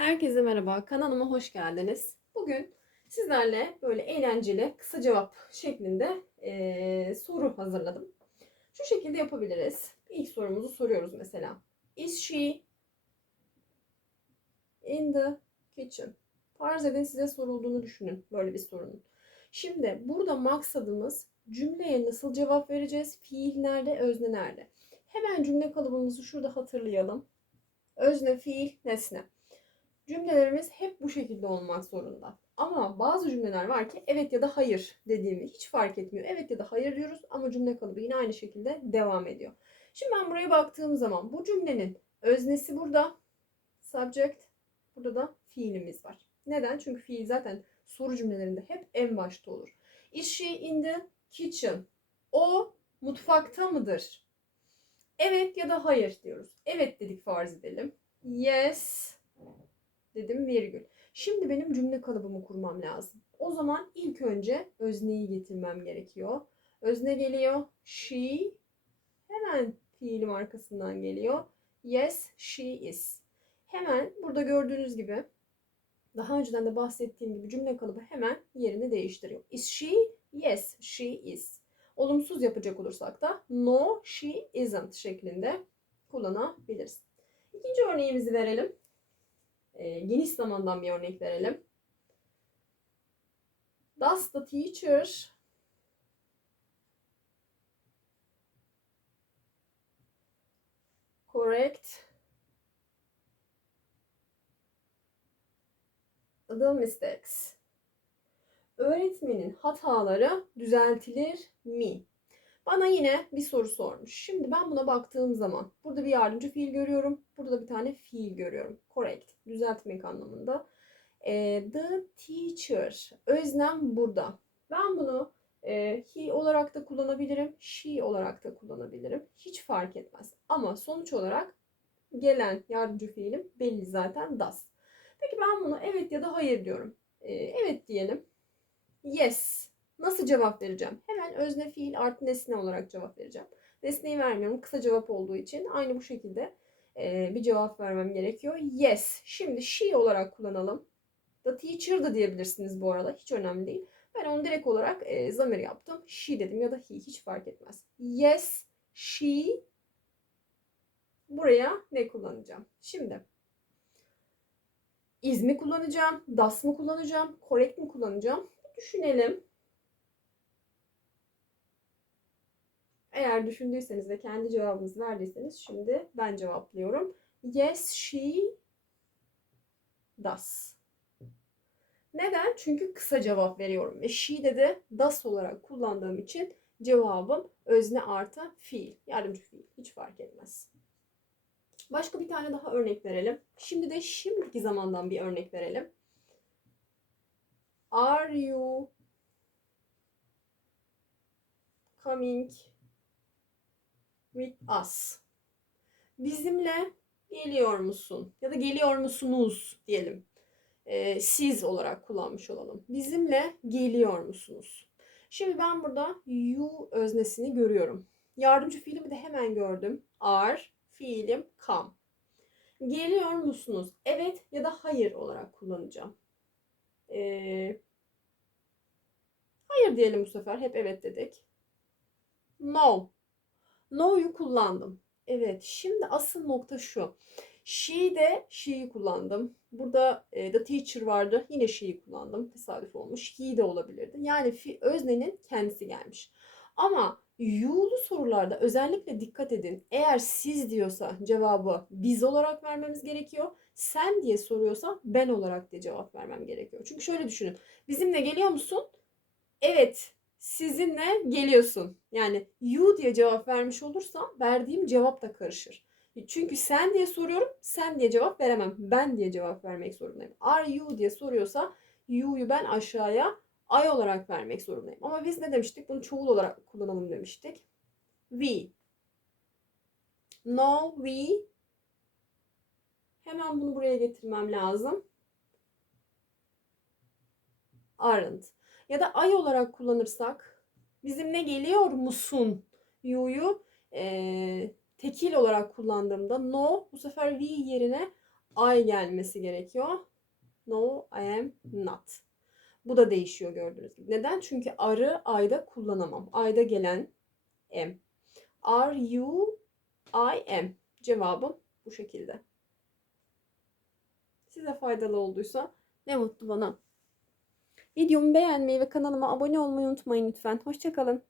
Herkese merhaba, kanalıma hoş geldiniz. Bugün sizlerle böyle eğlenceli kısa cevap şeklinde eee, soru hazırladım. Şu şekilde yapabiliriz. İlk sorumuzu soruyoruz mesela. Is she in the kitchen? Farz edin size sorulduğunu düşünün böyle bir sorunun. Şimdi burada maksadımız cümleye nasıl cevap vereceğiz? Fiil nerede, özne nerede? Hemen cümle kalıbımızı şurada hatırlayalım. Özne, fiil, nesne. Cümlelerimiz hep bu şekilde olmak zorunda. Ama bazı cümleler var ki evet ya da hayır dediğimi hiç fark etmiyor. Evet ya da hayır diyoruz ama cümle kalıbı yine aynı şekilde devam ediyor. Şimdi ben buraya baktığım zaman bu cümlenin öznesi burada. Subject. Burada da fiilimiz var. Neden? Çünkü fiil zaten soru cümlelerinde hep en başta olur. Is she in the kitchen? O mutfakta mıdır? Evet ya da hayır diyoruz. Evet dedik farz edelim. Yes dedim virgül. Şimdi benim cümle kalıbımı kurmam lazım. O zaman ilk önce özneyi getirmem gerekiyor. Özne geliyor. She. Hemen fiilim arkasından geliyor. Yes, she is. Hemen burada gördüğünüz gibi daha önceden de bahsettiğim gibi cümle kalıbı hemen yerini değiştiriyor. Is she? Yes, she is. Olumsuz yapacak olursak da no, she isn't şeklinde kullanabiliriz. İkinci örneğimizi verelim. Ee, geniş zamandan bir örnek verelim. Does the teacher correct the mistakes? Öğretmenin hataları düzeltilir mi? Bana yine bir soru sormuş. Şimdi ben buna baktığım zaman burada bir yardımcı fiil görüyorum. Burada da bir tane fiil görüyorum. Correct. Düzeltmek anlamında. E, the teacher. Öznem burada. Ben bunu e, he olarak da kullanabilirim. She olarak da kullanabilirim. Hiç fark etmez. Ama sonuç olarak gelen yardımcı fiilim belli zaten does. Peki ben bunu evet ya da hayır diyorum. E, evet diyelim. Yes. Nasıl cevap vereceğim? Hemen özne fiil artı nesne olarak cevap vereceğim. Nesneyi vermiyorum. Kısa cevap olduğu için aynı bu şekilde e, bir cevap vermem gerekiyor. Yes. Şimdi she olarak kullanalım. The teacher da diyebilirsiniz bu arada. Hiç önemli değil. Ben onu direkt olarak e, zamir yaptım. She dedim ya da he hiç fark etmez. Yes, she. Buraya ne kullanacağım? Şimdi is mi kullanacağım? Das mı kullanacağım? Correct mi kullanacağım? Düşünelim. Eğer düşündüyseniz ve kendi cevabınızı verdiyseniz şimdi ben cevaplıyorum. Yes, she does. Neden? Çünkü kısa cevap veriyorum ve she'de de does olarak kullandığım için cevabım özne artı fiil. Yardımcı fiil. Hiç fark etmez. Başka bir tane daha örnek verelim. Şimdi de şimdiki zamandan bir örnek verelim. Are you coming with us. Bizimle geliyor musun? Ya da geliyor musunuz diyelim. Ee, siz olarak kullanmış olalım. Bizimle geliyor musunuz? Şimdi ben burada you öznesini görüyorum. Yardımcı fiilimi de hemen gördüm. Are, fiilim come. Geliyor musunuz? Evet ya da hayır olarak kullanacağım. Ee, hayır diyelim bu sefer. Hep evet dedik. No. No'yu kullandım. Evet, şimdi asıl nokta şu. She'de she'yi kullandım. Burada e, the teacher vardı. Yine she'yi kullandım. Tesadüf olmuş. He de olabilirdi. Yani fi, öznenin kendisi gelmiş. Ama you'lu sorularda özellikle dikkat edin. Eğer siz diyorsa cevabı biz olarak vermemiz gerekiyor. Sen diye soruyorsa ben olarak diye cevap vermem gerekiyor. Çünkü şöyle düşünün. Bizimle geliyor musun? Evet sizinle geliyorsun. Yani you diye cevap vermiş olursam verdiğim cevap da karışır. Çünkü sen diye soruyorum, sen diye cevap veremem. Ben diye cevap vermek zorundayım. Are you diye soruyorsa you'yu ben aşağıya I olarak vermek zorundayım. Ama biz ne demiştik? Bunu çoğul olarak kullanalım demiştik. We. No, we. Hemen bunu buraya getirmem lazım. Aren't. Ya da ay olarak kullanırsak bizimle geliyor musun? You'yu e, tekil olarak kullandığımda no bu sefer we yerine I gelmesi gerekiyor. No, I am not. Bu da değişiyor gördüğünüz gibi. Neden? Çünkü are'ı I'da kullanamam. I'da gelen am. Are you? I am. Cevabım bu şekilde. Size faydalı olduysa ne mutlu bana. Videomu beğenmeyi ve kanalıma abone olmayı unutmayın lütfen. Hoşçakalın.